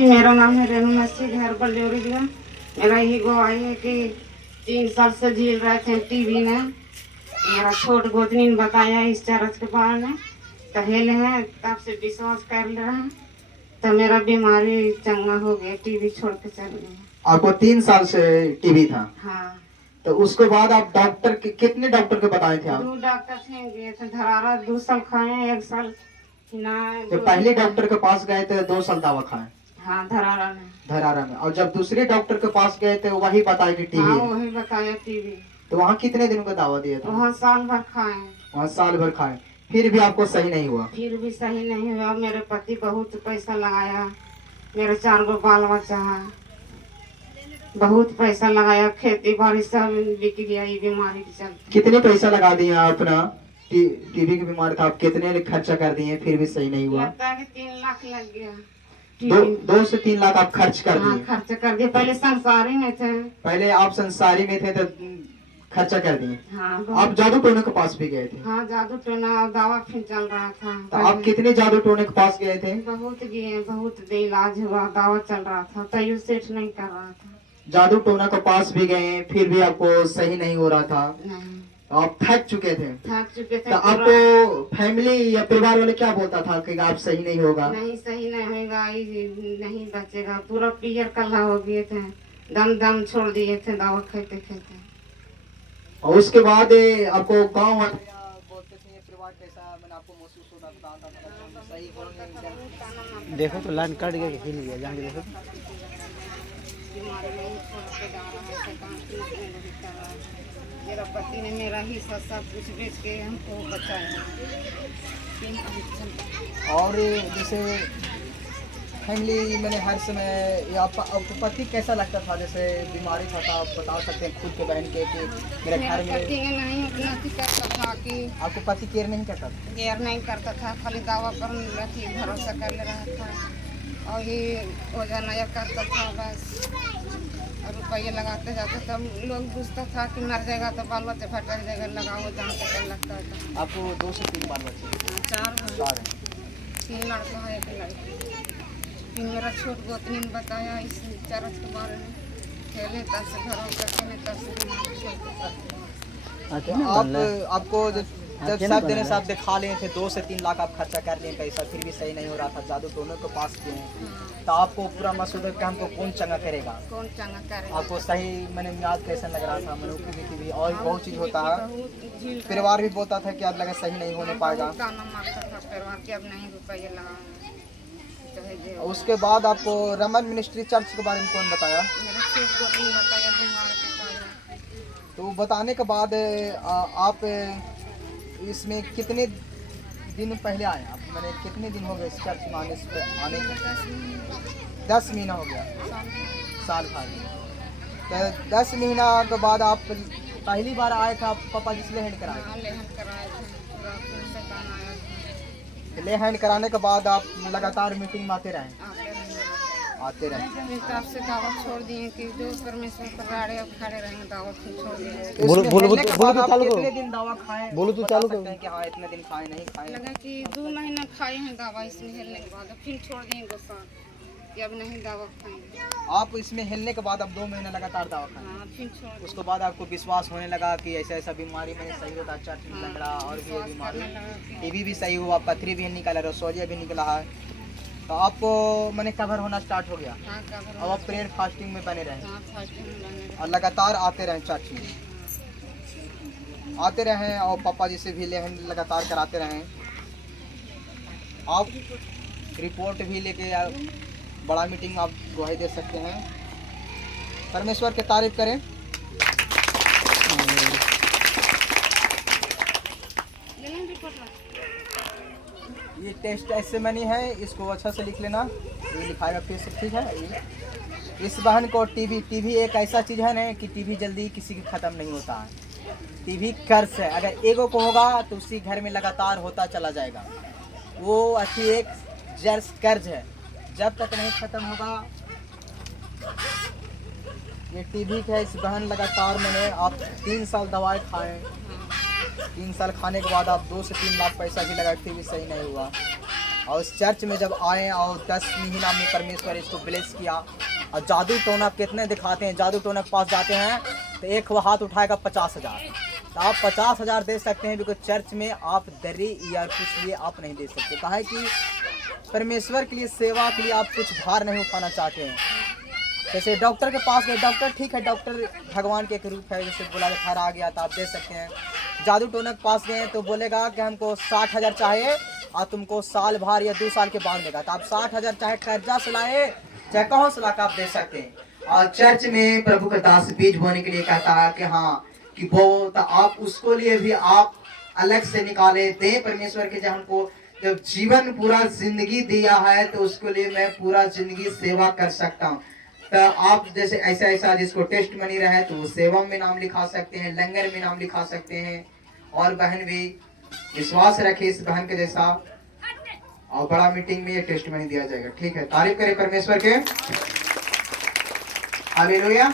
मेरा नाम है रेणु मस्जिद, घर बल्योरी जिला। मेरा यही गवाही है कि 3 साल से झेल रहे थे टीवी ने। मेरा छोट गोतनी ने बताया इस चरच के बारे में, तो हेले हैं तब से विश्वास कर ले रहे हैं, तो मेरा बीमारी चंगा हो गया, टीवी छोड़ के चल गए। आपको 3 साल से टीबी था? हाँ। तो उसके बाद आप डॉक्टर के कितने डॉक्टर के बताए थे आप? 2 डॉक्टर थे, गए थे धरारा, 2 साल खाए, 1 साल ना। तो पहले डॉक्टर के पास गए थे 2 साल दवा खाए? हाँ, धरारा में। धरारा में। और जब दूसरे डॉक्टर के पास गए थे वही बताया कि टीबी हाँ, है? वही बताया टीवी। तो वहाँ कितने दिन का दावा दिया था? वहाँ साल भर खाए। वहाँ साल भर खाए, फिर भी आपको सही नहीं हुआ? फिर भी सही नहीं हुआ। मेरे पति बहुत पैसा लगाया, मेरे 4 गो बाल बच्चा है, बहुत पैसा लगाया, खेती बाड़ी सब बिक गया ये बीमारी के चलते। कितने पैसा लगा दिए अपना? टीबी की बीमारी था, आप कितने खर्चा कर दिए फिर भी सही नहीं हुआ? लगता है कि 3 लाख लग गया। 2 से 3 लाख आप खर्च कर हाँ, दिए? खर्च कर दिए। पहले संसारी में थे। पहले आप संसारी में थे तो खर्चा कर दिए? हाँ, आप जादू टोने के पास भी गए थे? हाँ, जादू टोना दवा फिर चल रहा था। तो आप कितने जादू टोने के पास गए थे? बहुत गए, बहुत इलाज हुआ, दवा चल रहा था, तैयो सेट नहीं कर रहा था। जादू टोना के पास भी गए फिर भी आपको सही नहीं हो रहा था? नहीं, आप थक चुके थे? थक चुके थे। तो आपको फैमिली या परिवार वाले क्या बोलता था कि आप सही नहीं होगा? नहीं, सही नहीं होगा, नहीं बचेगा, पूरा पीयर कल्ला हो गए थे, दम दम छोड़ दिए थे दवा खाते खाते। और उसके बाद आपको गाँव वाले बोलते थे, परिवार कैसा मैंने आपको महसूस होता था सही होने? देखो तो लाइन कट गया, हिल गया, जाके देखो। बीमारी नहीं छोड़ के जा रहा है, शैतान की नौकरी नहीं कर रहा है। मेरा पति ने मेरा हिस्सा सब कुछ बेच के हमको बचाया। और जैसे फैमिली मैंने हर समय आपको पति कैसा लगता था? जैसे बीमारी था तो आप बता सकते हैं खुद के बहन के कि मेरे घर में पति ने नहीं उतना करता था कि आपको पति केयर नहीं करता था? केयर नहीं करता था, खाली दवा पर भरोसा कर ले रहा था और ये वजह नया करता था बस। और रुपये लगाते जाते तब लोग पूछता था कि मर जाएगा तो बाल बच्चे भटक जाएगा, लगाओ जहाँ तक लगता था। आपको 2 से 3 बाल बच्चे? 4 हैं। 3 लड़का है, 1 लड़की। फिर मेरा छोट गोतनी ने बताया इस चरच के बारे में, खेले तब से घरों करके तब से। आपको जब सब दिन सब दिखा लिए थे 2 से 3 लाख आप खर्चा कर लिए पैसा, फिर भी सही नहीं हो रहा था, जादू टोनों के पास गए हैं, तो आपको पूरा मसूद है कि हमको कौन चंगा करेगा? कौन चंगा करेगा? आपको सही मैंने याद कैसे लग रहा था? मैंने भी और बहुत चीज़ होता है, परिवार भी बोलता था कि अब लगा सही नहीं होने पाएगा। परिवार के अब नहीं रुपये लगाऊंगा। उसके बाद आपको रमन मिनिस्ट्री चर्च के बारे में कौन बताया? मेरे छोट गोतनी ने बताया, बीमार के कारण। तो बताने के बाद आप इसमें कितने दिन पहले आए आप? मैंने कितने दिन हो गए इस चर्च में आने के? 10 महीना हो गया, साल खा गया। तो 10 महीना के बाद आप पहली बार आए थे, आप पापा जी से ले हैंड कराए? ले हैंड कराने के बाद आप लगातार मीटिंग में आते रहे? तब से दावत छोड़ दिए कि जो परमेश्वर पर राड़े अब खड़े रहेंगे, दावत छोड़ दिए। कितने दिन दवा खाए? बोलो तो चालू सकते हैं कि हाँ इतने दिन खाए नहीं खाए? लगा कि 2 महीना खाए हैं दवा, इसमें हिलने के बाद फिर छोड़ दिए गुस्सा कि अब नहीं दवा खाएंगे। आप इसमें हिलने के बाद अब 2 महीने लगातार दवा खाए? हाँ, फिर छोड़ दिए। उसके बाद आपको विश्वास होने लगा कि ऐसा ऐसा बीमारी में सही होता, चर्च में लग रहा और भी ये बीमारी, टीबी भी सही हुआ, पथरी भी निकला, रसोलिया भी निकला है, तो आपको मैंने कवर होना स्टार्ट हो गया। हाँ, अब आप प्रेयर फास्टिंग में बने रहे? हाँ, फास्टिंग में बने रहे। और लगातार आते रहे चर्च में? आते रहे और पापा जी से भी लगातार कराते रहे। आप रिपोर्ट भी लेके बड़ा मीटिंग आप गवाही दे सकते हैं। परमेश्वर की तारीफ करें। ये टेस्ट ऐसे मनी है, इसको अच्छा से लिख लेना, ये लिखाएगा फिर से, ठीक है? इस बहन को टीबी एक ऐसा चीज़ है ना कि टीबी जल्दी किसी की ख़त्म नहीं होता है। टीबी कर्ज है, अगर एगो को होगा तो उसी घर में लगातार होता चला जाएगा। वो अच्छी एक जर्स कर्ज है, जब तक नहीं ख़त्म होगा। ये टीबी है, इस बहन लगातार मैंने आप 3 साल दवाई खाएं, 3 साल खाने के बाद आप 2 से 3 लाख पैसा भी लगा, फिर भी सही नहीं हुआ। और इस चर्च में जब आए और 10 महीना में परमेश्वर इसको ब्लेस किया। और जादू टोना कितने दिखाते हैं, जादू टोना के पास जाते हैं तो एक वो हाथ उठाएगा 50,000, तो आप 50,000 दे सकते हैं, बिकॉज चर्च में आप दरी या कुछ लिए आप नहीं दे सकते। कहा है कि परमेश्वर के लिए, सेवा के लिए आप कुछ भार नहीं उठाना चाहते हैं। जैसे डॉक्टर के पास गए, डॉक्टर ठीक है, डॉक्टर भगवान के एक रूप है, जैसे बोला खर आ गया तो आप दे सकते हैं। जादू टोना के पास गए तो बोलेगा कि हमको 60,000 चाहिए और तुमको साल भर या 2 साल के बाद देगा, तो आप 60,000 चाहे कर्जा से लाए चाहे कहाँ से लाकर आप दे सकते हैं। और चर्च में प्रभु का दास बीज बोने के लिए कहता है कि हाँ कि वो, तो आप उसको लिए भी आप अलग से निकाले दें परमेश्वर के। जब हमको जब जीवन पूरा जिंदगी दिया है तो उसके लिए मैं पूरा जिंदगी सेवा कर सकता हूँ। तो आप जैसे ऐसा ऐसा जिसको टेस्ट मनी रहे तो सेवा में नाम लिखा सकते हैं, लंगर में नाम लिखा सकते हैं। और बहन भी विश्वास रखे इस बहन के जैसा, और बड़ा मीटिंग में ये टेस्ट मनी दिया जाएगा। ठीक है, तारीफ करें परमेश्वर के। हालेलुया।